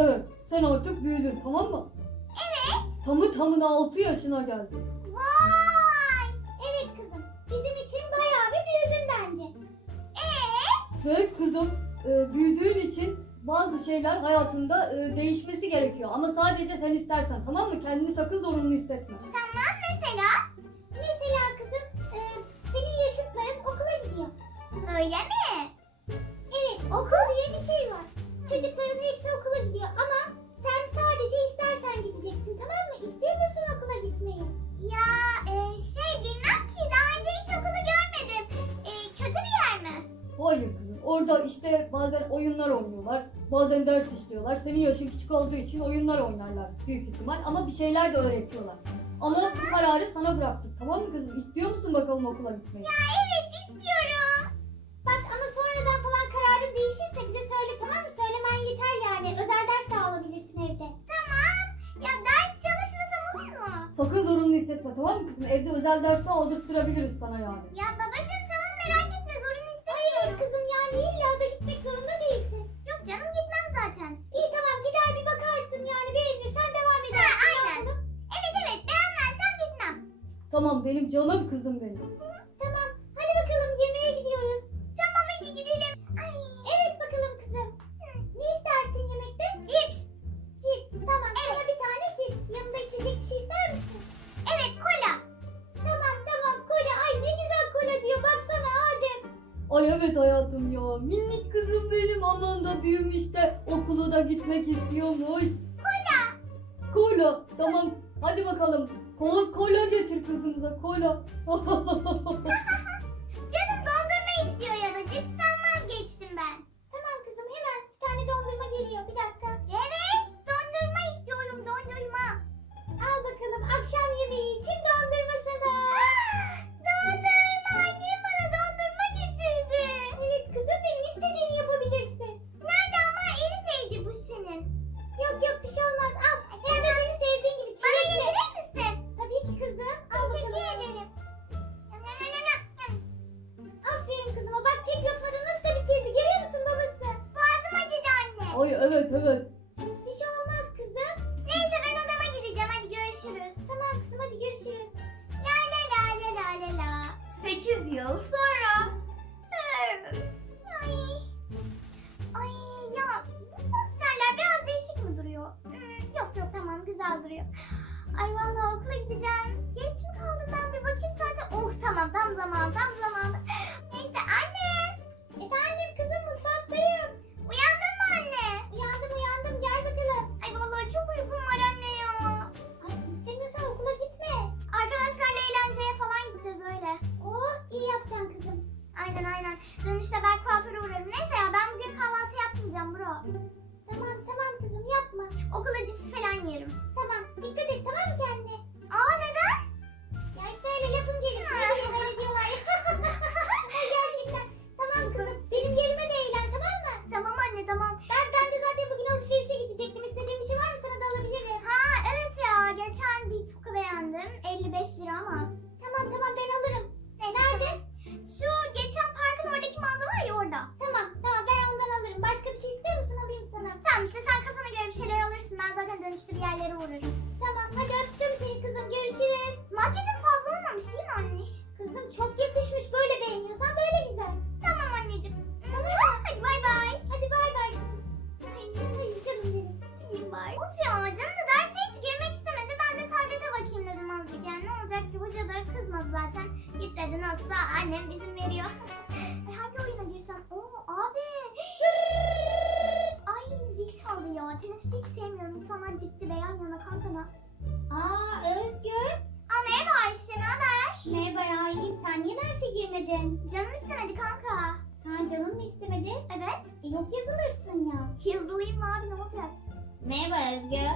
evet. Sen artık büyüdün tamam mı? Evet. Tamı tamına 6 yaşına geldin. Vay. Evet kızım. Bizim için bayağı bir büyüdün bence. Ee? Ve kızım e, büyüdüğün için bazı şeyler hayatında e, değişmesi gerekiyor. Ama sadece sen istersen tamam mı? Kendini sakın zorunlu hissetme. Tamam mesela? Mesela kızım e, senin yaşıtların okula gidiyor. Öyle mi? Oyunlar oynuyorlar. Bazen ders işliyorlar. Senin yaşın küçük olduğu için oyunlar oynarlar büyük ihtimal. Ama bir şeyler de öğretiyorlar. Ama bu kararı sana bıraktık. Tamam mı kızım? İstiyor musun bakalım okula gitmeyi? Ya evet istiyorum. Bak ama sonradan falan kararın değişirse bize söyle tamam mı? Söylemen yeter yani. Özel ders de alabilirsin evde. Tamam. Ya ders çalışmasam olur mu? Sakın zorunlu hissetme tamam mı kızım? Evde özel derste aldırttırabiliriz sana yani. Ya benim canım kızım benim. Tamam hadi bakalım yemeğe gidiyoruz. Tamam hadi gidelim. Ay. Evet bakalım kızım. Ne istersin yemekte? Cips. Cips tamam sana bir tane cips. Yanında içecek bir şey ister misin? Evet kola. Tamam tamam kola. Ay ne güzel kola diyor baksana Adem. Ay evet hayatım ya. Minik kızım benim aman da büyümüş de okula da gitmek istiyormuş. Kola. Kola. Tamam. Hadi bakalım. Kola, kola getir kızımıza. Kola. Canım dondurma istiyor ya da cipsten vazgeçtim ben. Eu sou Dönüşte ben kuaföre uğrarım. Neyse ya ben bugün kahvaltı yapmayacağım bro. Tamam tamam kızım yapma. Okulda cips falan yerim. Tamam dikkat et tamam mı kendine? İşte sen kafana göre bir şeyler alırsın. Ben zaten dönüşte bir yerlere uğrarım. Tamam hadi öptüm seni kızım görüşürüz. Makyajın fazla olmamış değil mi anneş? Kızım çok yakışmış böyle Teneffüsü hiç sevmiyorum. İnsanlar dikti ve yan yana kankana. Aa Özgür. Aa merhaba Ayşe ne haber? Merhaba ya iyiyim. Sen niye derse girmedin? Canım istemedi kanka. Ha canın mı istemedi? Evet. E, yok yazılırsın ya. Yazılayım mı abi ne olacak? Merhaba Özgü.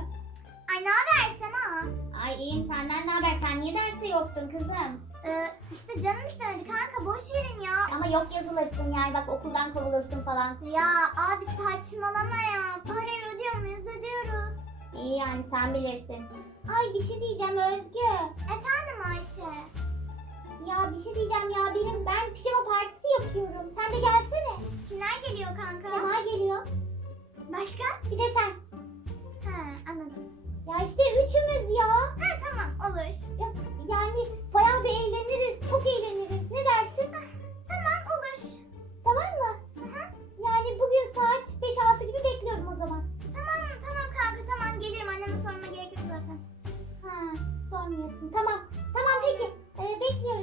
Ay ne haber Sema? Ay iyiyim senden ne haber? Sen niye derste yoktun kızım? Ee, işte canım istemedi kanka boş verin ya. Ama yok yazılırsın yani bak okuldan kovulursun falan. Ya abi saçmalama ya. Parayı ödüyor muyuz? Ödüyoruz. İyi yani sen bilirsin. Ay bir şey diyeceğim Özgü. Efendim Ayşe. Ya bir şey diyeceğim ya benim ben pijama partisi yapıyorum. Sen de gelsene. Kimler geliyor kanka? Sema geliyor. Başka? Bir de sen. işte üçümüz ya. Ha tamam olur. ya. Yani bayağı bir eğleniriz. Çok eğleniriz. Ne dersin? Tamam olur. Tamam mı? Yani bugün saat 5-6 gibi bekliyorum o zaman. Tamam tamam kanka tamam gelirim anneme sorma gerek yok zaten. Ha, sormuyorsun. Tamam. Tamam peki. Ee, bekliyorum.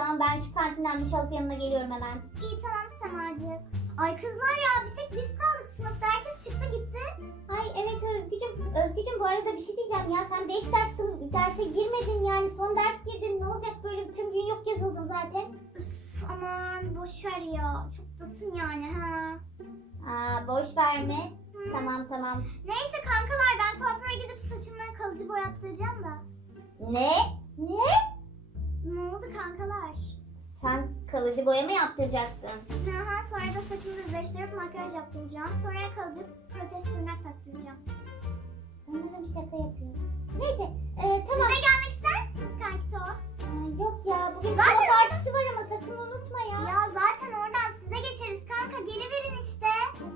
Tamam ben şu kantinden bir şey alıp yanına geliyorum hemen. İyi tamam Semacık. Ay kızlar ya bir tek biz kaldık sınıfta herkes çıktı gitti. Ay evet Özgücüm. Özgücüm bu arada bir şey diyeceğim ya. Sen 5 ders derse girmedin yani. Son ders girdin. Ne olacak böyle bütün gün yok yazıldın zaten. Üf, aman boş ver ya çok tatın yani ha. Aa, boş verme. Tamam tamam. Neyse kankalar ben kuaföre gidip saçımı kalıcı boyattıracağım da. Ne? Ne? Kankalar? Sen kalıcı boya mı yaptıracaksın? Aha, sonra da saçımı düzleştirip makyaj yaptıracağım. Sonra kalıcı protez tırnak taktıracağım. Sanırım şaka yapıyorum. Neyse e, tamam. Siz de gelmek ister misiniz kanki Toğa? Aa, yok ya bugün Zaten- çok partisi var ama sakın unutma ya. Ya zaten oradan size geçeriz kanka geliverin işte.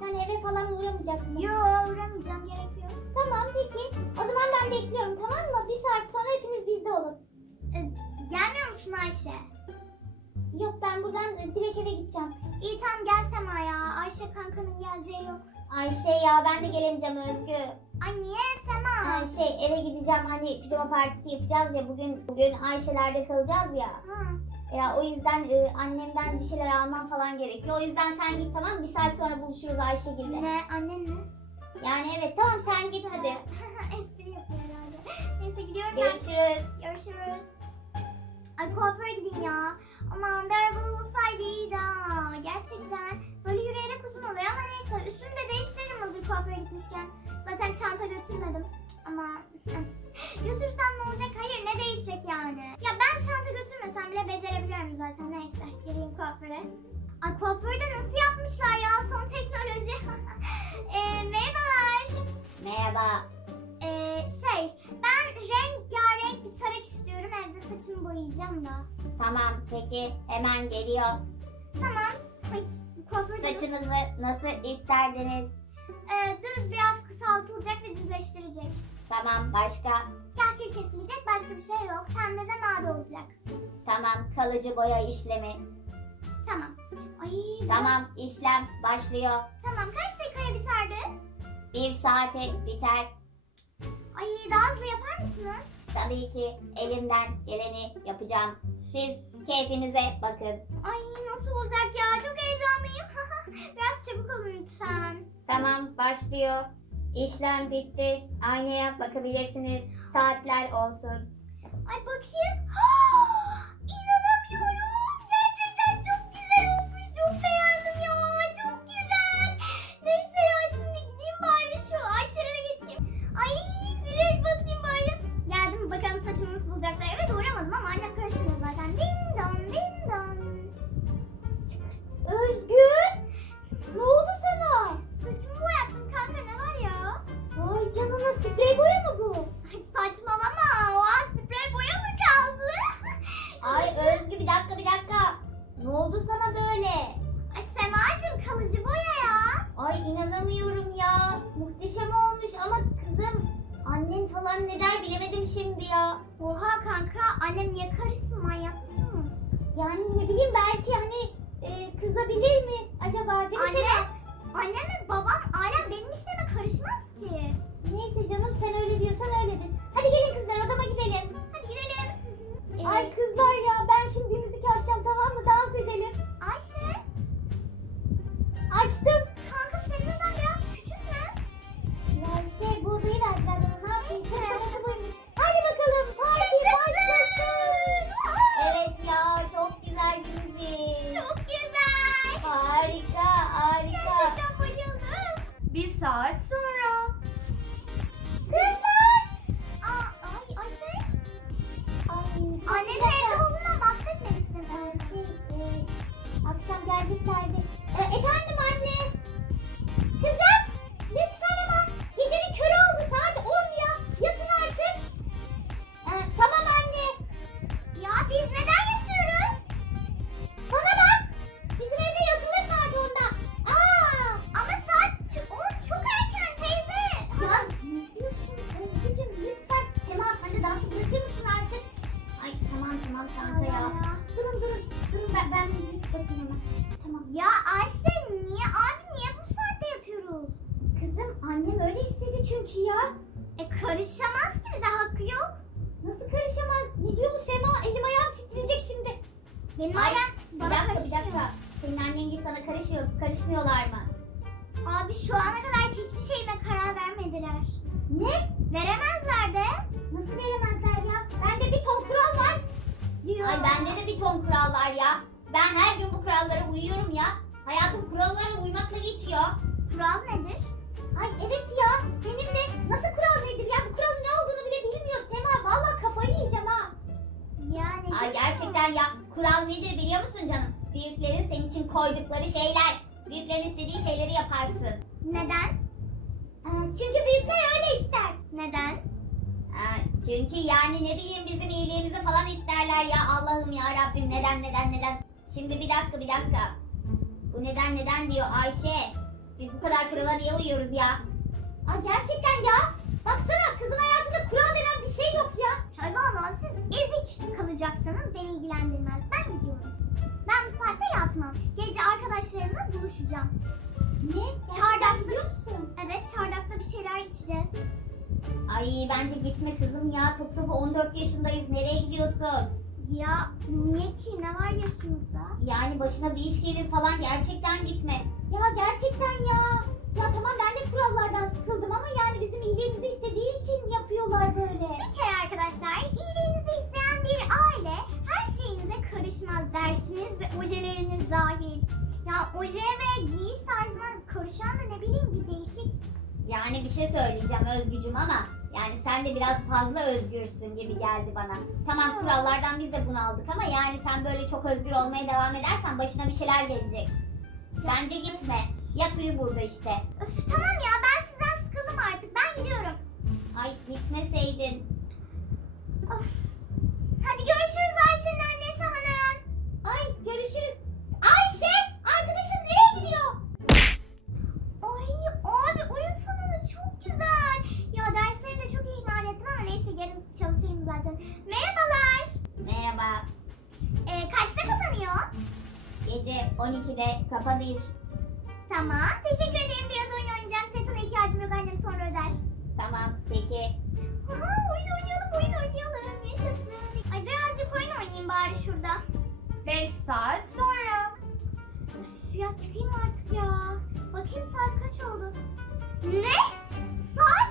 Sen eve falan uğramayacaksın. Yo uğramayacağım gerek yok. Tamam peki. O zaman ben bekliyorum tamam mı? Bir saat sonra hepiniz bizde olun. Gelmiyor musun Ayşe? Yok ben buradan e, direkt eve gideceğim. İyi tamam gel Sema ya. Ayşe kankanın geleceği yok. Ayşe ya ben de gelemeyeceğim Özgü. Ay niye Sema? Şey eve gideceğim hani pijama partisi yapacağız ya bugün bugün Ayşe'lerde kalacağız ya. Ha. Ya o yüzden e, annemden bir şeyler almam falan gerekiyor. O yüzden sen git tamam? Bir saat sonra buluşuruz Ayşegül'le. Ne annen mi? Yani evet tamam sen git hadi. Espri yapıyor herhalde. Neyse gidiyorum ben. Görüşürüz. Görüşürüz. Ay kuaföre gideyim ya. Aman bir araba olsaydı iyiydi ha. Gerçekten. Böyle yürüyerek uzun oluyor ama neyse. Üstümü de değiştiririm hazır kuaföre gitmişken. Zaten çanta götürmedim. Ama götürsem ne olacak? Hayır ne değişecek yani? Ya ben çanta götürmesem bile becerebilirim zaten. Neyse gireyim kuaföre. Ay kuaförü de nasıl yapmışlar ya son teknoloji. Ee, merhabalar. Merhaba. Ee, şey, ben rengarenk bir tarak istiyorum. Evde saçımı boyayacağım da. Tamam peki hemen geliyor. Tamam. Ay, kuaförde Saçınızı nasıl isterdiniz? Ee, düz biraz kısaltılacak ve düzleştirecek. Tamam başka? Kahkül kesilecek, başka bir şey yok. Pembe ve mavi olacak. Tamam kalıcı boya işlemi. Tamam. Ay, bu- Tamam işlem başlıyor. Tamam, kaç dakikaya biterdi? Bir saate biter. Ay, daha hızlı yapar mısınız? Tabii ki elimden geleni yapacağım. Siz keyfinize bakın. Ay, nasıl olacak ya? Çok heyecanlıyım. biraz çabuk olun lütfen. Tamam başlıyor. İşlem bitti. Aynaya bakabilirsiniz. Saatler olsun. Ay bakayım. falan ne der bilemedim şimdi ya. Oha kanka annem niye karışsın manyak mısınız? Yani ne bileyim belki hani e, kızabilir mi acaba değil mi Anne, annem ve babam ailem benim işlerime karışmaz ki. Neyse canım sen öyle diyorsan öyledir. Hadi gelin kızlar odama gidelim. Hadi gidelim. Ay kızlar ya ben şimdi müzik açacağım tamam mı dans edelim. ki ya. E karışamaz ki bize hakkı yok. Nasıl karışamaz? Ne diyor bu Sema? Elim ayağım titreyecek şimdi. Benim Ay, ayağım bana bir dakika, karışmıyor. Bir dakika. Senin annengi sana karışıyor, karışmıyorlar mı? Abi şu ana kadar hiçbir şeyime karar vermediler. Ne? Veremezler de. Nasıl veremezler ya? Bende bir ton kural var. Diyor. Ay bende de bir ton kural var ya. Ben her gün bu kurallara uyuyorum ya. Hayatım kurallara uymakla geçiyor. Kural nedir? Ay evet ya. Benim de nasıl kural nedir ya? Bu kuralın ne olduğunu bile bilmiyor Sema. Vallahi kafayı yiyeceğim ha. Yani. Ay gerçekten ya. Kural nedir biliyor musun canım? Büyüklerin senin için koydukları şeyler. Büyüklerin istediği şeyleri yaparsın. Neden? Ee, çünkü büyükler öyle ister. Neden? Ee, çünkü yani ne bileyim bizim iyiliğimizi falan isterler ya Allah'ım ya Rabbim neden neden neden. Şimdi bir dakika bir dakika. Bu neden neden diyor Ayşe. Biz bu kadar kurala niye uyuyoruz ya? Aa gerçekten ya. Baksana kızın hayatında kural denen bir şey yok ya. Ay valla siz ezik kalacaksınız beni ilgilendirmez. Ben gidiyorum. Ben bu saatte yatmam. Gece arkadaşlarımla buluşacağım. Ne? Çardakta- gidiyor musun? Evet çardakta bir şeyler içeceğiz. Ay bence gitme kızım ya. Top topu 14 yaşındayız. Nereye gidiyorsun? Ya niye ki ne var yaşımızda? Yani başına bir iş gelir falan gerçekten gitme. Ya gerçekten ya. Ya tamam ben de kurallardan sıkıldım ama yani bizim iyiliğimizi istediği için yapıyorlar böyle. Bir kere arkadaşlar iyiliğinizi isteyen bir aile her şeyinize karışmaz dersiniz ve ojeleriniz dahil. Ya oje ve giyiş tarzına karışan da ne bileyim bir değişik. Yani bir şey söyleyeceğim Özgücüm ama yani sen de biraz fazla özgürsün gibi geldi bana. Tamam kurallardan biz de bunu aldık ama yani sen böyle çok özgür olmaya devam edersen başına bir şeyler gelecek. Bence gitme. Yat uyu burada işte. Öf tamam ya ben sizden sıkıldım artık ben gidiyorum. Ay gitmeseydin. Of. Hadi görüşürüz Ayşe'nin annesi Hanan. Ay görüşürüz. Ayşe arkadaşım nereye gidiyor? Ay abi oyun salonu çok güzel. Ya derslerimi de çok ihmal ettim ama neyse yarın çalışırım zaten. Merhabalar. Merhaba. Ee, kaçta kapanıyor? Gece 12'de kapanış. Tamam. Teşekkür ederim. Biraz oyun oynayacağım. Jetona ihtiyacım yok. Annem sonra öder. Tamam peki. Aha, oyun oynayalım, oyun oynayalım. Yaşasın. Ay birazcık oyun oynayayım bari şurada. 5 saat sonra. Üf ya çıkayım artık ya. Bakayım saat kaç oldu? Ne? Saat?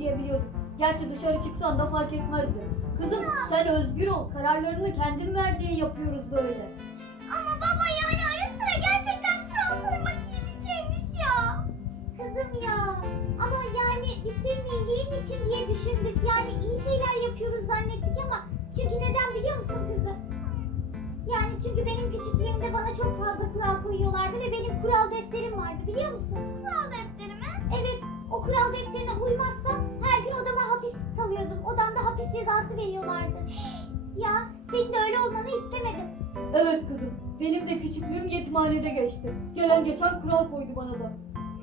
özgürsün. Gerçi dışarı çıksan da fark etmezdi. Kızım sen özgür ol. Kararlarını kendin ver diye yapıyoruz böyle. Ama baba yani ara sıra gerçekten kural koymak iyi bir şeymiş ya. Kızım ya ama yani biz senin iyiliğin için diye düşündük. Yani iyi şeyler yapıyoruz zannettik ama çünkü neden biliyor musun kızım? Yani çünkü benim küçüklüğümde bana çok fazla kural koyuyorlardı ve benim kural defterim vardı biliyor musun? Kural defteri mi? Evet o kural defterine uymazsam her gün odama hapis kalıyordum. Odamda hapis cezası veriyorlardı. Ya senin de öyle olmanı istemedim. Evet kızım. Benim de küçüklüğüm yetimhanede geçti. Gelen geçen kural koydu bana da.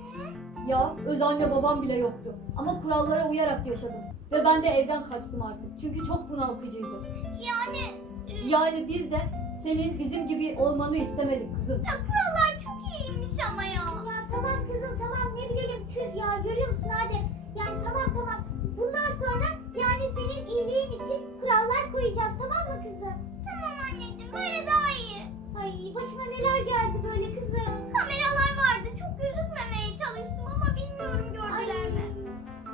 Ya öz anne babam bile yoktu. Ama kurallara uyarak yaşadım. Ve ben de evden kaçtım artık. Çünkü çok bunaltıcıydı. Yani e, Yani biz de senin bizim gibi olmanı istemedik kızım. ya kurallar çok iyiymiş ama ya. Ya tamam kızım tamam ne bilelim tüh ya görüyor musun hadi. Yani tamam tamam. Bundan sonra yani senin iyiliğin için kurallar koyacağız tamam mı kızım? Tamam anneciğim böyle daha iyi. Ay başıma neler geldi böyle kızım. Kameralar vardı çok gözükmemeye çalıştım ama bilmiyorum Ay. gördüler mi?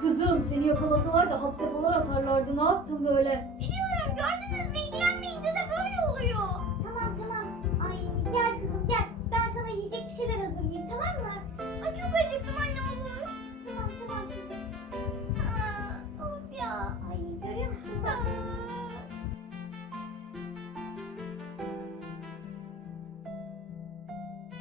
Kızım seni yakalasalar da hapse falan atarlardı. Ne yaptın böyle? Biliyorum gördünüz mü ilgilenmeyince de böyle oluyor. Tamam tamam. Ay gel kızım gel. Ben sana yiyecek bir şeyler hazırlayayım var çok acıktım anne olur. Tamam tamam kızım. Aa, ya. Ay görüyor musun?